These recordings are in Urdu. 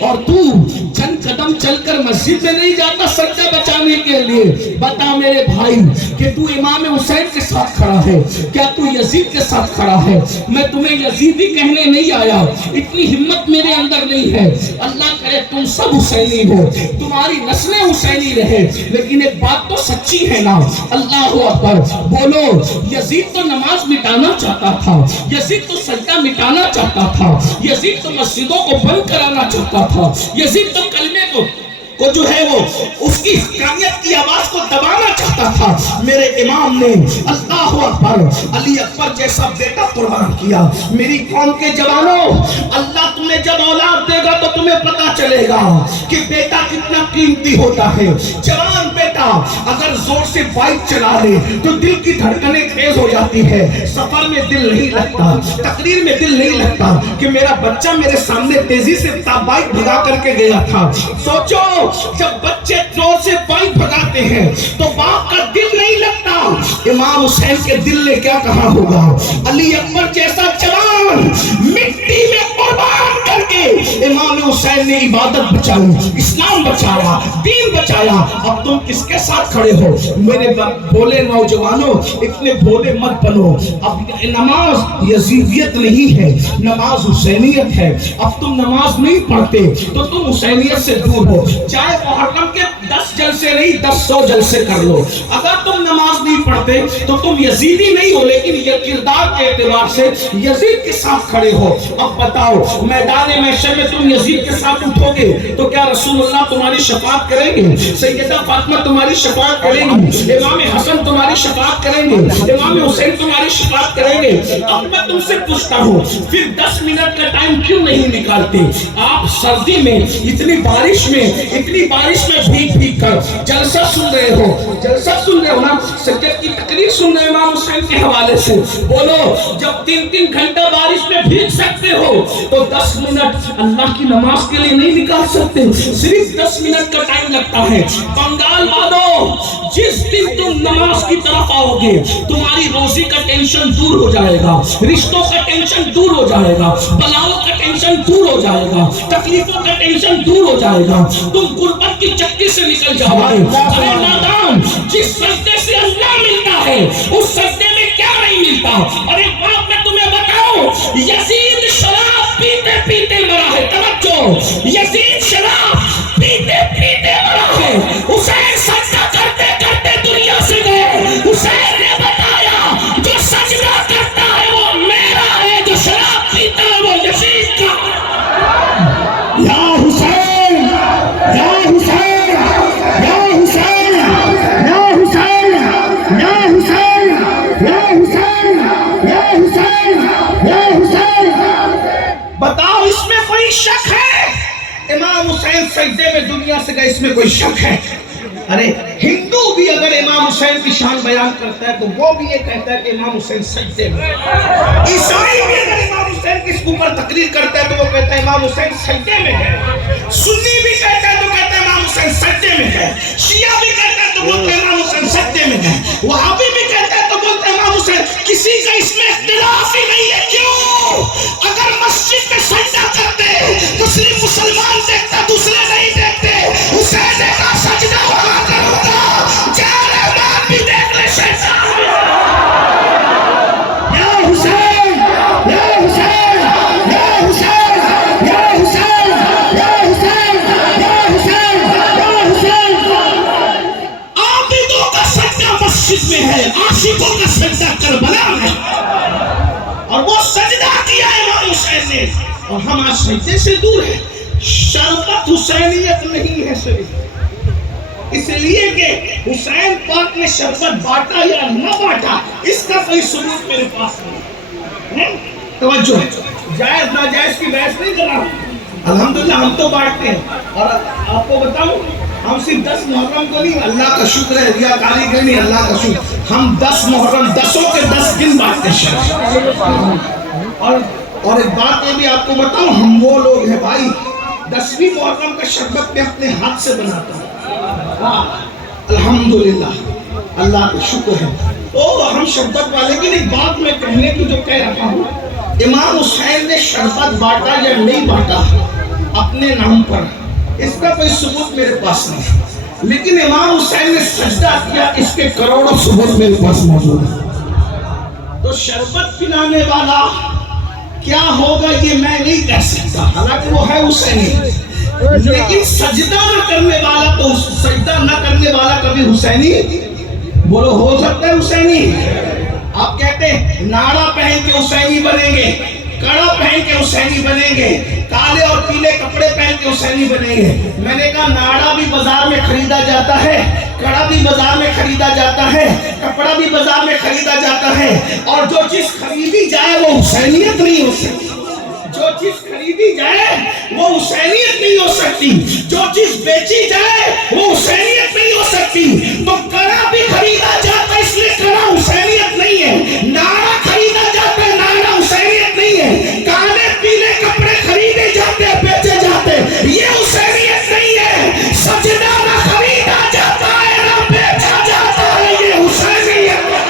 اور تو چند قدم چل کر مسجد میں نہیں جاتا سجدہ بچانے کے لیے. بتا میرے بھائی کہ تو امام حسین کے ساتھ کھڑا ہے, کیا تو یزید کے ساتھ کھڑا ہے؟ میں تمہیں یزیدی کہنے نہیں آیا, اتنی ہمت میرے اندر نہیں ہے. اللہ کرے تم سب حسینی ہو, تمہاری نسلیں حسینی رہے, لیکن ایک بات تو سچی ہے نا. اللہ اکبر بولو. یزید تو نماز مٹانا چاہتا تھا, یزید تو سجدہ مٹانا چاہتا تھا, یزید تو مسجدوں کو بند کرانا چاہتا تھا, یزید تو کلمے کو جو ہے وہ اس کی حقانیت کی آواز کو دبانا چاہتا تھا. میرے امام نے اللہ اکبر علی اکبر جیسا بیٹا قربان کیا. میری قوم کے جوانوں, اللہ تمہیں جب اولاد دے گا تو تمہیں پتا چلے گا کہ بیٹا کتنا قیمتی ہوتا ہے. جوان بیٹا اگر زور سے بائک چلا لے تو دل کی دھڑکنیں تیز ہو جاتی ہے, سفر میں دل نہیں لگتا, تقریر میں دل نہیں لگتا کہ میرا بچہ میرے سامنے تیزی سے بائک بھگا کر کے گیا تھا. سوچو جب بچے زور سے بائک بھگاتے ہیں تو باپ کا دل نہیں لگتا. امام حسین کے دل نے کیا کہا ہوگا؟ علی اکبر جیسا جوان مٹی میں قربان کر کے امام حسین نے عبادت بچائی, اسلام بچایا, دین بچایا. اب تم کس کے ساتھ کھڑے ہو؟ میرے بولے نوجوانوں, اتنے بولے مت بنو. اب نماز یزیدیت نہیں ہے, نماز حسینیت ہے. اب تم نماز نہیں پڑھتے تو تم حسینیت سے دور ہو. چاہے محرم کے 10 جلسے نہیں 100 جلسے کر لو, اگر تم نماز نہیں پڑھتے تو تم یزیدی نہیں ہو, لیکن یہ کردار کے اعتبار سے یزید کے ساتھ کھڑے ہو. اب بتاؤ میدان محشر میں تم یزید کے ساتھ اٹھو گے تو کیا رسول اللہ تمہاری شفاعت کریں گے؟ سیدہ فاطمہ تمہاری شفاعت کریں گی, امام حسن تمہاری شفاعت کریں گے, امام حسین تمہاری شفاعت کریں گے. اب میں تم سے پوچھتا ہوں, پھر 10 منٹ کا ٹائم کیوں نہیں نکالتے؟ آپ سردی میں اتنی بارش میں بھیگ بھیگ کر جلسہ سن رہے ہو نا, سجد کی تقریر سن رہے امام حسین کے حوالے سے. بولو جب 3 گھنٹہ بارش میں بھیگ سکتے ہو تو 10 منٹ اللہ کی نماز کے لیے نہیں نکال سکتے؟ صرف 10 منٹ کا ٹائم لگتا ہے. بنگال والوں, جس دن تم نماز کی طرف آؤ گے تمہاری روزی کا ٹینشن دور ہو جائے گا, رشتوں کا ٹینشن دور ہو جائے گا, بلاؤں کا ٹینشن دور ہو جائے گا, تکلیفوں کا ٹینشن دور ہو جائے گا, تم غربت کی چکی سے نکل جاؤ گے. ارے نادان, جس سجدے سے اللہ ملتا ہے اس سجدے میں کیا نہیں ملتا؟ اور ایک بات میں تمہیں بتاؤں, یزید شراب پیتے پیتے مرا ہے. توجہ, یزید شراب پیتے پیتے مرا ہے. حسین سجدہ کرتے کرتے دنیا سے گئے. حسین نے بتایا جو سجدہ کرتا ہے وہ میرا ہے, جو شراب پیتا ہے وہ یزید کا. یا حسین, یا حسین, یا حسین, یا حسین, یا حسین, یا حسین, یا حسین, یا حسین. بتاؤ اس میں کوئی شک ہے؟ امام حسین سجدے میں دنیا سے گئے, اس میں کوئی شک ہے؟ ارے ہندو بھی اگر امام حسین کی شان بیان کرتا ہے تو وہ بھی یہ کہتا ہے کہ امام حسین سجدے میں. عیسائی بھی اگر امام حسین کی اوپر تقریر کرتا ہے تو وہ کہتا ہے امام حسین سجدے میں ہے. سنی بھی کہتا ہے تو کہتا ہے امام حسین سجدے میں ہے. شیعہ بھی کہتا ہے تو بولتا ہے امام حسین سجدے میں ہے. وہابی بھی کہتا ہے تو بولتا ہے امام حسین. کسی کا اس میں اختلاف ہی نہیں ہے. کیوں؟ اگر مسجد میں سجدہ کرتے تو صرف مسلمان دیکھتا, دوسرے نہیں دیکھتے. حسین کا سجدہ وہاں کا ہوتا, چار احمد بھی دیکھ لے شیطان. یا حسین, یا حسین, یا حسین, یا حسین, یا حسین, یا حسین, یا حسین. عابدوں کا سجدہ مسجد میں ہے, عاشقوں کا سجدہ کربلا میں. اور وہ سجدہ کیا امام حسین نے, اور ہم آج سجدے سے دور ہیں. شربت حسینیت نہیں ہے صرف اس لیے کہ حسین پاک نے شربت بانٹا یا نہ بانٹا, اس کا کوئی ثبوت میرے پاس نہیں. توجہ, جائز ناجائز کی بحث نہیں کر رہا ہوں. الحمدللہ ہم تو بانٹتے ہیں, اور آپ کو بتاؤں ہم صرف 10 محرم کو نہیں, اللہ کا شکر ہے, ریاکاری کا نہیں, اللہ کا شکر, ہم 10 محرم 10 کے 10 دن بانٹتے ہیں. اور ایک بات یہ بھی آپ کو بتاؤں, ہم وہ لوگ ہیں بھائی 10ویں محرم کا شربت میں اپنے ہاتھ سے بناتا ہوں. الحمدللہ, اللہ کا شکر ہے. تو ہم شربت والے کی نہیں, بات میں کہنے کی جو کہہ رہا ہوں, امام حسین نے شربت بانٹا یا نہیں بانٹا اپنے نام پر، اس کا کوئی ثبوت میرے پاس نہیں، لیکن امام حسین نے سجدہ کیا، اس کے کروڑوں ثبوت میرے پاس موجود ہے۔ تو شربت پلانے والا کیا ہوگا یہ میں نہیں کہہ سکتا، حالانکہ وہ ہے حسینی، لیکن سجدہ نہ کرنے والا، تو سجدہ نہ کرنے والا کبھی حسینی بولو ہو سکتا ہے حسینی؟ آپ کہتے ہیں ناڑا پہن کے حسینی بنیں گے، کڑا پہن کے حسینی بنیں گے، کالے اور پیلے کپڑے پہن کے حسینی بنیں گے۔ میں نے کہا ناڑا بھی بازار میں خریدا جاتا ہے، کڑا بھی بازار میں خریدا جاتا ہے، کپڑا بھی بازار میں خریدا جاتا ہے، اور جو چیز خریدی جائے وہ حسینیت نہیں ہو سکتی۔ جو چیز خریدی جائے وہ حسینیت نہیں ہو سکتی، جو چیز بیچی جائے وہ حسینیت نہیں ہو سکتی۔ تو کڑا بھی خریدا جاتا ہے، اس لیے کڑا حسینیت نہیں ہے، ناڑا خریدا جاتا ہے، ناڑا حسینیت نہیں ہے، کالے پیلے کپڑے خریدے جاتے ہیں، بیچے جاتے ہیں، یہ حسینیت نہیں ہے۔ سجدہ نہ خریدا جاتا ہے نہ بیچا جاتا ہے، یہ حسینیت ہے۔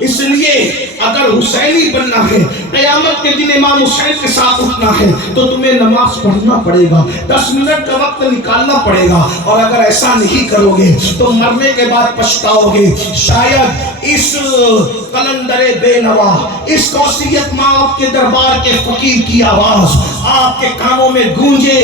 اس لیے اگر حسینی بننا ہے، قیامت کے دن امام حسین کے ساتھ اٹھنا ہے، تو تمہیں نماز پڑھنا پڑے گا، 10 منٹ کا وقت نکالنا پڑے گا، اور اگر ایسا نہیں کرو گے تو مرنے کے بعد پچھتاؤ گے۔ شاید اس قلندر بے نوا، اس توصیت مآب کے دربار کے فقیر کی آواز آپ کے کانوں میں گونجے،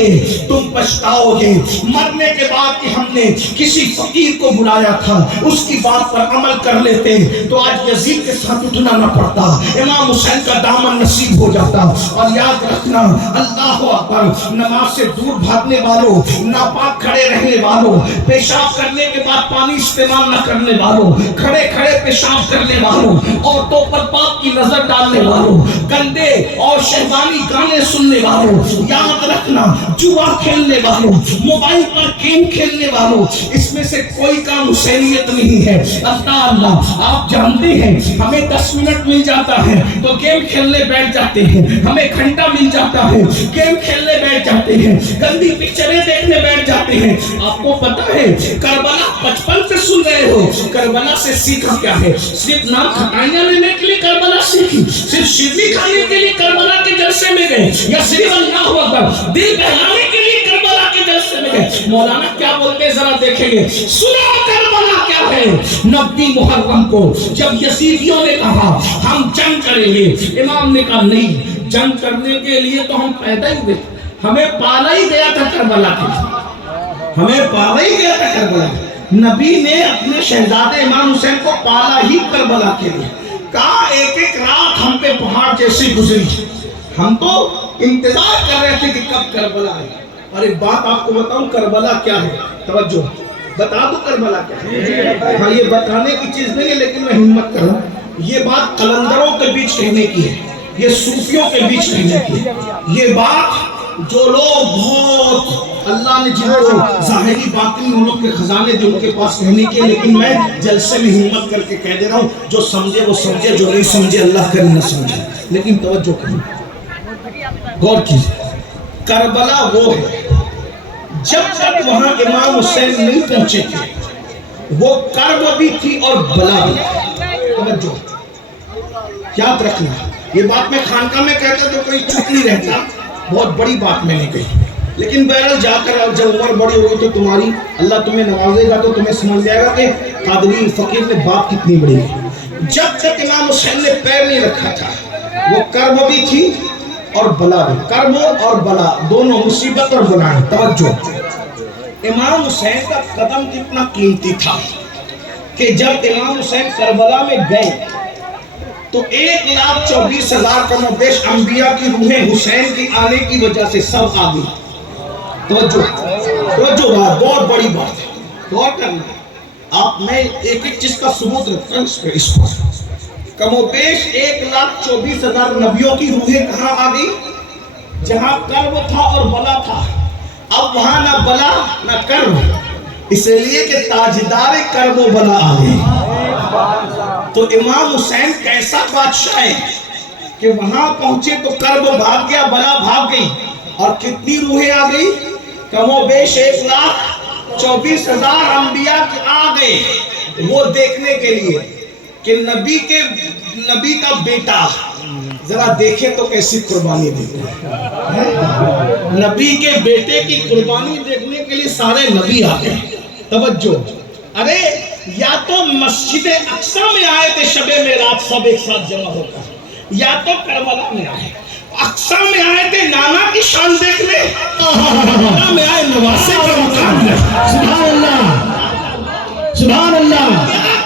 تم پچھتاؤ گے۔ مرنے کے بعد کہ ہم نے کسی فقیر کو بلایا تھا، اس کی بات پر عمل کر لیتے تو آج یزید کے ساتھ اٹھنا نہ پڑتا، امام حسین کا دامن نصیب ہو جاتا۔ اور یاد رکھنا، اللہ اکبر، نماز سے دور بھاگنے والوں، ناپاک کھڑے رہنے والوں، پیشاب کرنے کے بعد پانی استعمال نہ کرنے والوں، کھڑے کھڑے پیشاب کرنے والوں، عورتوں پر پاپ کی نظر ڈالنے والوں، گندے اور شہوانی گانے سننے والوں، یاد رکھنا جوا کھیلنے والوں، موبائل پر گیم کھیلنے والوں، اس میں سے کوئی کام حسینیت نہیں ہے۔ اللہ آپ جانتے ہیں ہمیں 10 منٹ مل جاتا ہے تو گیم کھیلنے بیٹھ جاتے ہیں، ہمیں گھنٹہ مل جاتا ہے گیم کھیلنے بیٹھ جاتے ہیں، گندی پکچریں دیکھنے بیٹھ جاتے ہیں۔ آپ کو پتا ہے کربلا 55 سے سن رہے ہو، کربلا سے سیکھا کیا ہے؟ صرف نام کھٹائیاں لینے کے لیے کربلا سیکھی، صرف شیرنی کھانے کے لیے کربلا کے جلسے میں گئے، یا صرف اللہ اکبر دل بہلانے کے لیے کربلا کے جلسے میں گئے؟ مولانا کیا بولتے ہیں ذرا دیکھیں گے، سنو کربلا کیا ہے۔ 90 محرم کو جب یزیدیوں نے کہا ہم جنگ کریں گے، امام نے کہا نہیں، جنگ کرنے کے لیے تو ہم پیدا ہی ہوئے، ہمیں پالا ہی گیا تھا کربلا کے لیے، ہمیں پالا ہی گیا تھا کربلا کے لیے۔ نبی نے اپنے شہزادے امام حسین کو پالا ہی کربلا کے لیے، کہا ایک ایک رات ہم پہ پہاڑ جیسی گزری، ہم تو انتظار کر رہے تھے کہ کب کربلا آئے۔ اور ایک بات آپ کو بتاؤں، کربلا کیا ہے؟ توجہ، بتا دو کربلا کیا ہے؟ ہاں یہ بتانے کی چیز نہیں ہے، لیکن میں ہمت کروں، یہ بات قلندروں کے بیچ کہنے کی ہے، یہ صوفیوں کے بیچ کہنے کی ہے، یہ بات جو لوگ بہت اللہ نے جن کو ظاہری باطنی علوم کے خزانے دے ان کے پاس کہنے کی ہے، لیکن میں جلسے میں ہمت کر کے کہہ دے رہا ہوں، جو سمجھے وہ سمجھے، جو نہیں سمجھے اللہ کرے نہ سمجھے۔ لیکن توجہ کریں، غور کیجیے، کربلا وہ ہے جب تک وہاں امام حسین نہیں پہنچے تھے، وہ کرب بھی تھی اور بلا بھی تھی۔ توجہ، یاد رکھنا، یہ بات میں خانقاہ میں کہتا تو کوئی چپ نہیں رہتا، بہت بڑی بات میں نے کہی، لیکن بہرحال جا کر جب عمر بڑی ہوگی تو تمہاری اللہ تمہیں نوازے گا تو تمہیں سمجھ جائے گا کہ قادری فقیر نے بات کتنی بڑی ہے۔ جب تک امام حسین نے پیر نہیں رکھا تھا، وہ کرب بھی تھی اور بلا بھی، کرب اور بلا دونوں، مصیبت اور بلا۔ توجہ، امام حسین کا قدم کتنا قیمتی تھا کہ جب امام حسین کربلا میں گئے تو 1,24,000 کم و بیش انبیاء کی روحیں حسین کی آنے کی وجہ سے سب آ گئی۔ توجہ بہت بڑی بات ہے، غور کرنا۔ آپ میں ایک ایک چیز کا ثبوت رکھتا ہوں اس پر۔ کم و بیش 1,24,000 نبیوں کی روحیں کہاں آ گئی؟ جہاں کرب تھا اور بلا تھا۔ اب وہاں نہ بلا نہ کرب، اس لیے کہ تاجدار کرب و بلا آ گئے۔ تو امام حسین کیسا بادشاہ ہے کہ وہاں پہنچے تو کرب بھاگ گیا، بلا بھاگ گئی، اور کتنی روحیں آ گئی؟ کم و بیش 1,24,000 انبیاء آ گئے، وہ دیکھنے کے لیے کہ نبی کا بیٹا، ذرا دیکھیں تو کیسی قربانی دیتے ہیں. نبی کے بیٹے کی قربانی دیکھنے کے لیے سارے نبی آ گئے. توجہ, ارے یا تو مسجد اقصی میں آئے تھے شب معراج سب ایک ساتھ جمع ہو کر, یا تو کربلا میں آئے. اقصی میں آئے تھے نانا کی شان دیکھنے, کربلا میں آئے نواسے کا مقام. سبحان اللہ, سبحان اللہ.